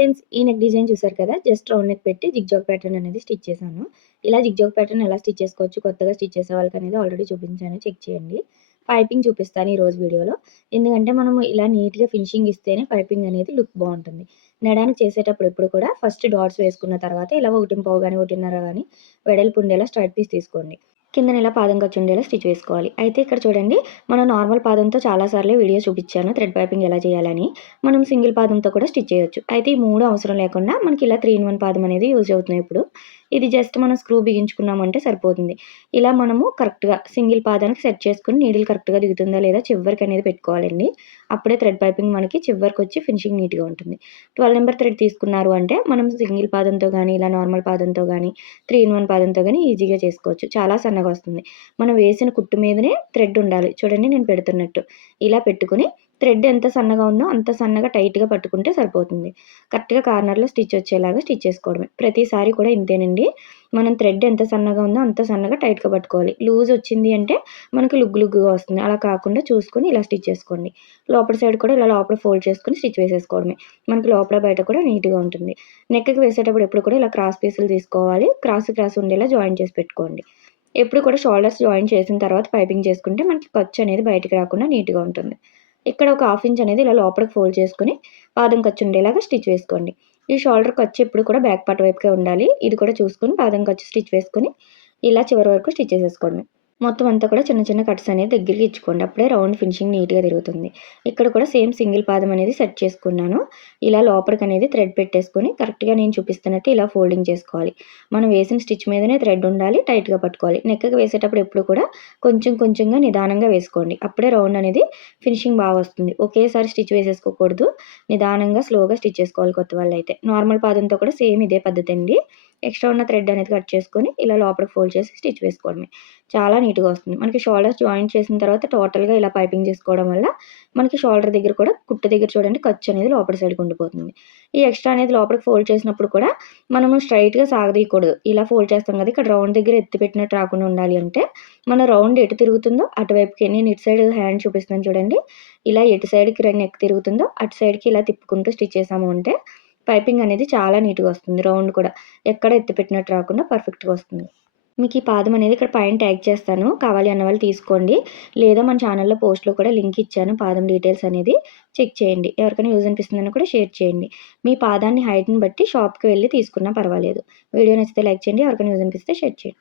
Friends ఈ neck design చూసారు కదా? జస్ట్ రౌండ్ నెక్ పెట్టి జిగ్జాగ్ ప్యాటర్న్ అనేది స్టిచ్ చేశాను. ఇలా జిగ్జాగ్ ప్యాటర్న్ ఎలా స్టిచ్ చేసుకోవచ్చు కొత్తగా స్టిచ్ చేసే వాళ్ళకి అనేది ఆల్రెడీ చూపించాను. చెక్ చేయండి. పైపింగ్ చూపిస్తాను ఈ రోజు వీడియోలో. ఎందుకంటే మనం ఇలా నీట్గా ఫినిషింగ్ ఇస్తేనే పైపింగ్ అనేది లుక్ బాగుంటుంది. నడానికి చేసేటప్పుడు ఎప్పుడు కూడా ఫస్ట్ డాట్స్ వేసుకున్న తర్వాత ఇలా ఒకటి పావు కానీ ఒకటిన్నర కానీ వెడల్పు ఉండేలా స్ట్రైట్ పీస్ తీసుకోండి. కింద ఇలా పాదం ఖర్చు ఉండేలా స్టిచ్ వేసుకోవాలి. అయితే ఇక్కడ చూడండి మనం నార్మల్ పాదంతో చాలాసార్లు వీడియో చూపించాను థ్రెడ్ పైపింగ్ ఎలా చేయాలని. మనం సింగిల్ పాదంతో కూడా స్టిచ్ చేయొచ్చు. అయితే ఈ మూడు అవసరం లేకుండా మనకి ఇలా త్రీ ఇన్ వన్ పాదం అనేది యూజ్ అవుతుంది ఇప్పుడు. ఇది జస్ట్ మనం స్క్రూ బిగించుకున్నామంటే సరిపోతుంది. ఇలా మనము కరెక్ట్గా సింగిల్ పాదానికి సెట్ చేసుకుని నీడిల్ కరెక్ట్గా దిగుతుందా లేదా చివరికి అనేది పెట్టుకోవాలండి. అప్పుడే థ్రెడ్ పైపింగ్ మనకి చివరికి వచ్చి ఫినిషింగ్ నీట్గా ఉంటుంది. ట్వెల్వ్ నెంబర్ థ్రెడ్ తీసుకున్నారు అంటే మనం సింగిల్ పాదంతో కానీ ఇలా నార్మల్ పాదంతో కానీ త్రీ ఇన్ వన్ పాదంతో కానీ ఈజీగా చేసుకోవచ్చు. చాలా సన్నగా వస్తుంది. మనం వేసిన కుట్టు మీదనే థ్రెడ్ ఉండాలి. చూడండి నేను పెడుతున్నట్టు. ఇలా పెట్టుకుని థ్రెడ్ ఎంత సన్నగా ఉందో అంత సన్నగా టైట్గా పట్టుకుంటే సరిపోతుంది. కరెక్ట్గా కార్నర్లో స్టిచ్ వచ్చేలాగా స్టిచ్ చేసుకోవడమే. ప్రతిసారి కూడా ఇంతేనండి. మనం థ్రెడ్ ఎంత సన్నగా ఉందో అంత సన్నగా టైట్గా పట్టుకోవాలి. లూజ్ వచ్చింది అంటే మనకి లుగ్గు లుగ్గుగా వస్తుంది. అలా కాకుండా చూసుకొని ఇలా స్టిచ్ చేసుకోండి. లోపల సైడ్ కూడా ఇలా లోపల ఫోల్డ్ చేసుకొని స్టిచ్ వేసేసుకోవడమే. మనకి లోపల బయట కూడా నీట్గా ఉంటుంది. నెక్కి వేసేటప్పుడు ఎప్పుడు కూడా ఇలా క్రాస్ పీసులు తీసుకోవాలి. క్రాస్ క్రాస్ ఉండేలా జాయిన్ చేసి పెట్టుకోండి. ఎప్పుడు కూడా షోల్డర్స్ జాయిన్ చేసిన తర్వాత పైపింగ్ చేసుకుంటే మనకి ఖర్చు అనేది బయటకు రాకుండా నీట్గా ఉంటుంది. ఇక్కడ ఒక హాఫ్ ఇంచ్ అనేది ఇలా లోపలికి ఫోల్డ్ చేసుకుని పాదం ఖర్చు ఉండేలాగా స్టిచ్ వేసుకోండి. ఈ షోల్డర్ ఖర్చు ఎప్పుడు కూడా బ్యాక్ పార్ట్ వైపుకే ఉండాలి. ఇది కూడా చూసుకొని పాదం ఖర్చు స్టిచ్ వేసుకుని ఇలా చివరి వరకు స్టిచ్ చేసేసుకోండి. మొత్తం అంతా కూడా చిన్న చిన్న కట్స్ అనేది దగ్గరికి ఇచ్చుకోండి. అప్పుడే రౌండ్ ఫినిషింగ్ నీట్గా తిరుగుతుంది. ఇక్కడ కూడా సేమ్ సింగిల్ పాదం అనేది సెట్ చేసుకున్నాను. ఇలా లోపలికి అనేది థ్రెడ్ పెట్టేసుకొని కరెక్ట్గా నేను చూపిస్తున్నట్టు ఇలా ఫోల్డింగ్ చేసుకోవాలి. మనం వేసిన స్టిచ్ మీదనే థ్రెడ్ ఉండాలి టైట్గా పట్టుకోవాలి. నెక్కకి వేసేటప్పుడు ఎప్పుడు కూడా కొంచెం కొంచెంగా నిదానంగా వేసుకోండి. అప్పుడే రౌండ్ అనేది ఫినిషింగ్ బాగా వస్తుంది. ఒకేసారి స్టిచ్ వేసేసుకోకూడదు. నిదానంగా స్లోగా స్టిచ్ చేసుకోవాలి కొత్త వాళ్ళు అయితే నార్మల్ పాదంతో కూడా సేమ్ ఇదే పద్ధతి అండి. ఎక్స్ట్రా ఉన్న థ్రెడ్ అనేది కట్ చేసుకొని ఇలా లోపలికి ఫోల్డ్ చేసి స్టిచ్ వేసుకోవడమే. చాలా నీట్గా వస్తుంది. మనకి షోల్డర్స్ జాయిన్ చేసిన తర్వాత టోటల్గా ఇలా పైపింగ్ చేసుకోవడం వల్ల మనకి షోల్డర్ దగ్గర కూడా కుట్టు దగ్గర చూడండి ఖర్చు అనేది లోపల సైడ్కి ఉండిపోతుంది. ఈ ఎక్స్ట్రా అనేది లోపలికి ఫోల్డ్ చేసినప్పుడు కూడా మనము స్ట్రైట్గా సాగదీయకూడదు. ఇలా ఫోల్డ్ చేస్తాం కదా ఇక్కడ రౌండ్ దగ్గర ఎత్తి పెట్టినట్టు రాకుండా ఉండాలి అంటే మన రౌండ్ ఎటు తిరుగుతుందో అటువైపుకి నేను ఇటు సైడ్ హ్యాండ్ చూపిస్తున్నాను చూడండి. ఇలా ఎటు సైడ్కి రెండు నెక్ తిరుగుతుందో అటు సైడ్కి ఇలా తిప్పుకుంటూ స్టిచ్ చేసాము అంటే పైపింగ్ అనేది చాలా నీట్గా వస్తుంది. రౌండ్ కూడా. ఎక్కడ ఎత్తి పెట్టినట్టు రాకుండా పర్ఫెక్ట్గా వస్తుంది. మీకు ఈ పాదం అనేది ఇక్కడ పైన ట్యాగ్ చేస్తాను. కావాలి అన్న వాళ్ళు తీసుకోండి. లేదా మన ఛానల్లో పోస్ట్లో కూడా లింక్ ఇచ్చాను. పాదం డీటెయిల్స్ అనేది చెక్ చేయండి. ఎవరికైనా యూజ్ అనిపిస్తుందని కూడా షేర్ చేయండి. మీ పాదాన్ని హైట్ని బట్టి షాప్కి వెళ్ళి తీసుకున్నా పర్వాలేదు. వీడియో నచ్చితే లైక్ చేయండి. ఎవరికైనా యూజ్ అనిపిస్తే షేర్ చేయండి.